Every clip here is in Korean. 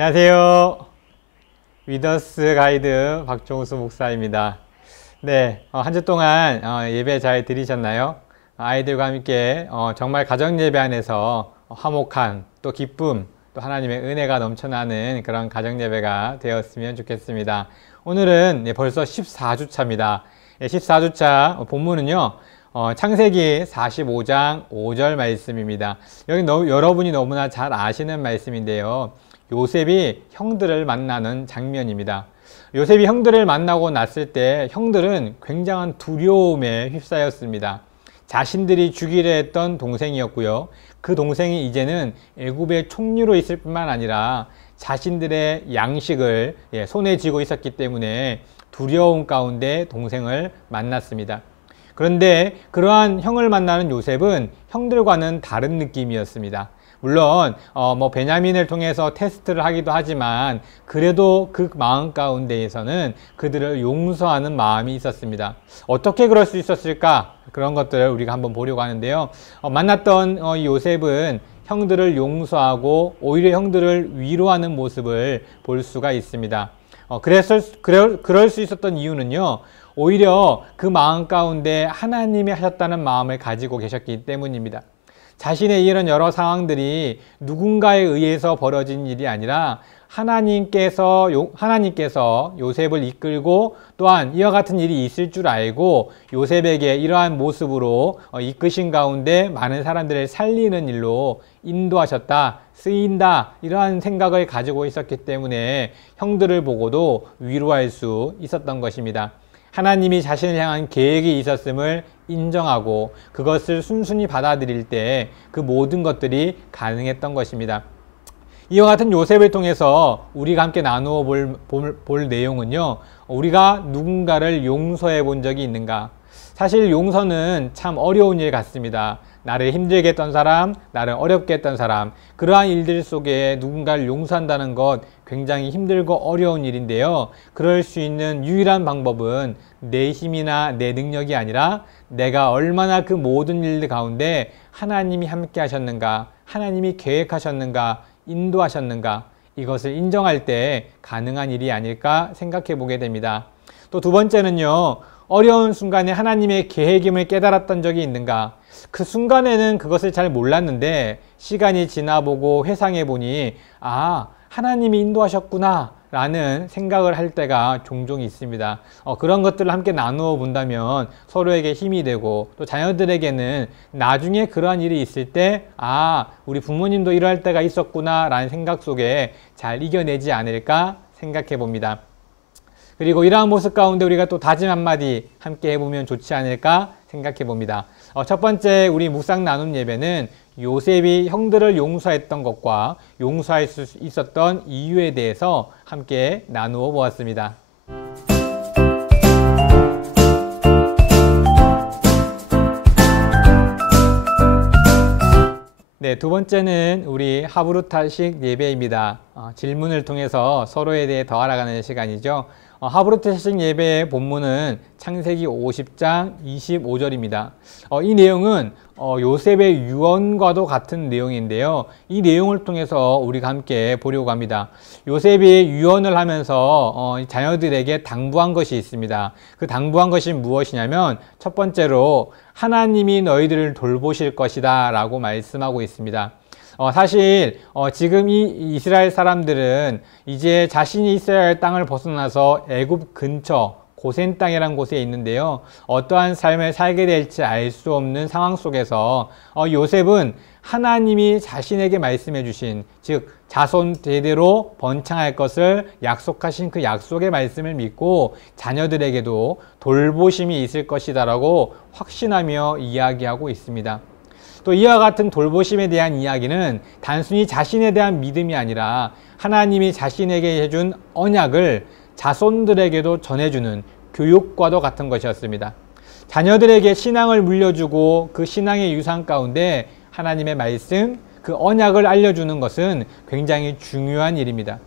안녕하세요. 위더스 가이드 박종수 목사입니다. 네, 한 주 동안 예배 잘 드리셨나요? 아이들과 함께 정말 가정 예배 안에서 화목한 또 기쁨 또 하나님의 은혜가 넘쳐나는 그런 가정 예배가 되었으면 좋겠습니다. 오늘은 벌써 14주차입니다. 14주차 본문은요. 창세기 45장 5절 말씀입니다. 여기 여러분이 너무나 잘 아시는 말씀인데요. 요셉이 형들을 만나는 장면입니다. 요셉이 형들을 만나고 났을 때 형들은 굉장한 두려움에 휩싸였습니다. 자신들이 죽이려 했던 동생이었고요. 그 동생이 이제는 애굽의 총리로 있을 뿐만 아니라 자신들의 양식을 손에 쥐고 있었기 때문에 두려움 가운데 동생을 만났습니다. 그런데 그러한 형을 만나는 요셉은 형들과는 다른 느낌이었습니다. 물론 베냐민을 통해서 테스트를 하기도 하지만 그래도 그 마음 가운데에서는 그들을 용서하는 마음이 있었습니다. 어떻게 그럴 수 있었을까? 그런 것들을 우리가 한번 보려고 하는데요. 만났던 요셉은 형들을 용서하고 오히려 형들을 위로하는 모습을 볼 수가 있습니다. 그럴 수 있었던 이유는요. 오히려 그 마음 가운데 하나님이 하셨다는 마음을 가지고 계셨기 때문입니다. 자신의 이런 여러 상황들이 누군가에 의해서 벌어진 일이 아니라 하나님께서 요셉을 이끌고 또한 이와 같은 일이 있을 줄 알고 요셉에게 이러한 모습으로 이끄신 가운데 많은 사람들을 살리는 일로 인도하셨다, 쓰인다 이러한 생각을 가지고 있었기 때문에 형들을 보고도 위로할 수 있었던 것입니다. 하나님이 자신을 향한 계획이 있었음을 인정하고 그것을 순순히 받아들일 때 그 모든 것들이 가능했던 것입니다. 이와 같은 요셉을 통해서 우리가 함께 나누어 볼 내용은요. 우리가 누군가를 용서해 본 적이 있는가? 사실 용서는 참 어려운 일 같습니다. 나를 힘들게 했던 사람, 나를 어렵게 했던 사람, 그러한 일들 속에 누군가를 용서한다는 것 굉장히 힘들고 어려운 일인데요. 그럴 수 있는 유일한 방법은 내 힘이나 내 능력이 아니라 내가 얼마나 그 모든 일들 가운데 하나님이 함께 하셨는가, 하나님이 계획하셨는가, 인도하셨는가, 이것을 인정할 때 가능한 일이 아닐까 생각해 보게 됩니다. 또 두 번째는요. 어려운 순간에 하나님의 계획임을 깨달았던 적이 있는가? 그 순간에는 그것을 잘 몰랐는데 시간이 지나보고 회상해 보니 하나님이 인도하셨구나 라는 생각을 할 때가 종종 있습니다. 그런 것들을 함께 나누어 본다면 서로에게 힘이 되고 또 자녀들에게는 나중에 그러한 일이 있을 때 우리 부모님도 이러할 때가 있었구나 라는 생각 속에 잘 이겨내지 않을까 생각해 봅니다. 그리고 이러한 모습 가운데 우리가 또 다짐 한마디 함께 해보면 좋지 않을까 생각해 봅니다. 첫 번째 우리 묵상 나눔 예배는 요셉이 형들을 용서했던 것과 용서할 수 있었던 이유에 대해서 함께 나누어 보았습니다. 네, 두 번째는 우리 하브루타식 예배입니다. 질문을 통해서 서로에 대해 더 알아가는 시간이죠. 하브루타식 예배의 본문은 창세기 50장 25절입니다. 이 내용은 요셉의 유언과도 같은 내용인데요. 이 내용을 통해서 우리가 함께 보려고 합니다. 요셉이 유언을 하면서 자녀들에게 당부한 것이 있습니다. 그 당부한 것이 무엇이냐면 첫 번째로 하나님이 너희들을 돌보실 것이다 라고 말씀하고 있습니다. 사실 지금 이 이스라엘 사람들은 이제 자신이 있어야 할 땅을 벗어나서 애굽 근처 고센 땅이라는 곳에 있는데요. 어떠한 삶을 살게 될지 알 수 없는 상황 속에서 요셉은 하나님이 자신에게 말씀해 주신 즉 자손 대대로 번창할 것을 약속하신 그 약속의 말씀을 믿고 자녀들에게도 돌보심이 있을 것이다 라고 확신하며 이야기하고 있습니다. 또 이와 같은 돌보심에 대한 이야기는 단순히 자신에 대한 믿음이 아니라 하나님이 자신에게 해준 언약을 자손들에게도 전해주는 교육과도 같은 것이었습니다. 자녀들에게 신앙을 물려주고 그 신앙의 유산 가운데 하나님의 말씀, 그 언약을 알려주는 것은 굉장히 중요한 일입니다.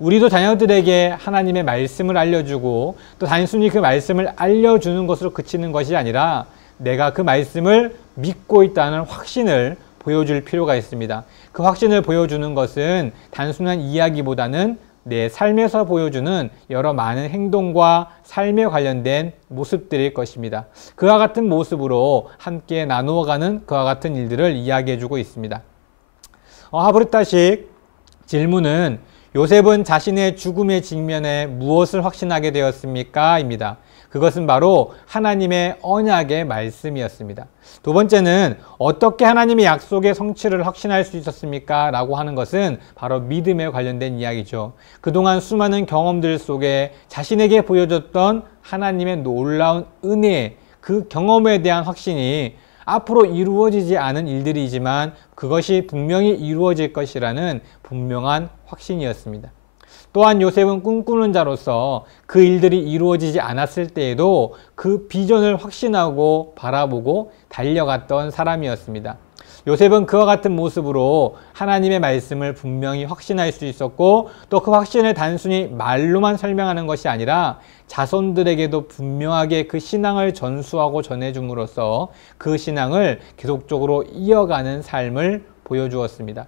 우리도 자녀들에게 하나님의 말씀을 알려주고 또 단순히 그 말씀을 알려주는 것으로 그치는 것이 아니라 내가 그 말씀을 믿고 있다는 확신을 보여줄 필요가 있습니다. 그 확신을 보여주는 것은 단순한 이야기보다는 내 삶에서 보여주는 여러 많은 행동과 삶에 관련된 모습들일 것입니다. 그와 같은 모습으로 함께 나누어가는 그와 같은 일들을 이야기해주고 있습니다. 하브르타식 질문은 요셉은 자신의 죽음의 직면에 무엇을 확신하게 되었습니까? 입니다. 그것은 바로 하나님의 언약의 말씀이었습니다. 두 번째는 어떻게 하나님의 약속의 성취를 확신할 수 있었습니까? 라고 하는 것은 바로 믿음에 관련된 이야기죠. 그동안 수많은 경험들 속에 자신에게 보여줬던 하나님의 놀라운 은혜, 그 경험에 대한 확신이 앞으로 이루어지지 않은 일들이지만 그것이 분명히 이루어질 것이라는 분명한 확신이었습니다. 또한 요셉은 꿈꾸는 자로서 그 일들이 이루어지지 않았을 때에도 그 비전을 확신하고 바라보고 달려갔던 사람이었습니다. 요셉은 그와 같은 모습으로 하나님의 말씀을 분명히 확신할 수 있었고 또 그 확신을 단순히 말로만 설명하는 것이 아니라 자손들에게도 분명하게 그 신앙을 전수하고 전해줌으로써 그 신앙을 계속적으로 이어가는 삶을 보여주었습니다.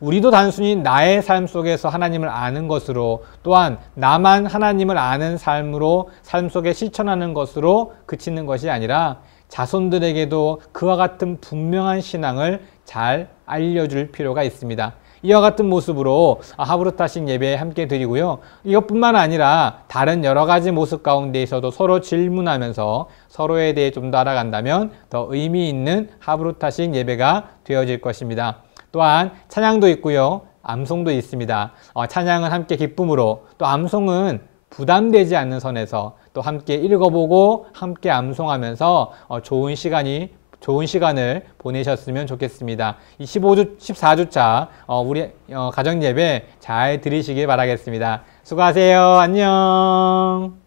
우리도 단순히 나의 삶 속에서 하나님을 아는 것으로 또한 나만 하나님을 아는 삶으로 삶 속에 실천하는 것으로 그치는 것이 아니라 자손들에게도 그와 같은 분명한 신앙을 잘 알려줄 필요가 있습니다. 이와 같은 모습으로 하브르타식 예배 함께 드리고요. 이것뿐만 아니라 다른 여러 가지 모습 가운데에서도 서로 질문하면서 서로에 대해 좀 더 알아간다면 더 의미 있는 하브르타식 예배가 되어질 것입니다. 또한 찬양도 있고요. 암송도 있습니다. 찬양은 함께 기쁨으로 또 암송은 부담되지 않는 선에서 또 함께 읽어보고 함께 암송하면서 좋은 시간을 보내셨으면 좋겠습니다. 이 14주차 우리 가정예배 잘 들으시길 바라겠습니다. 수고하세요. 안녕.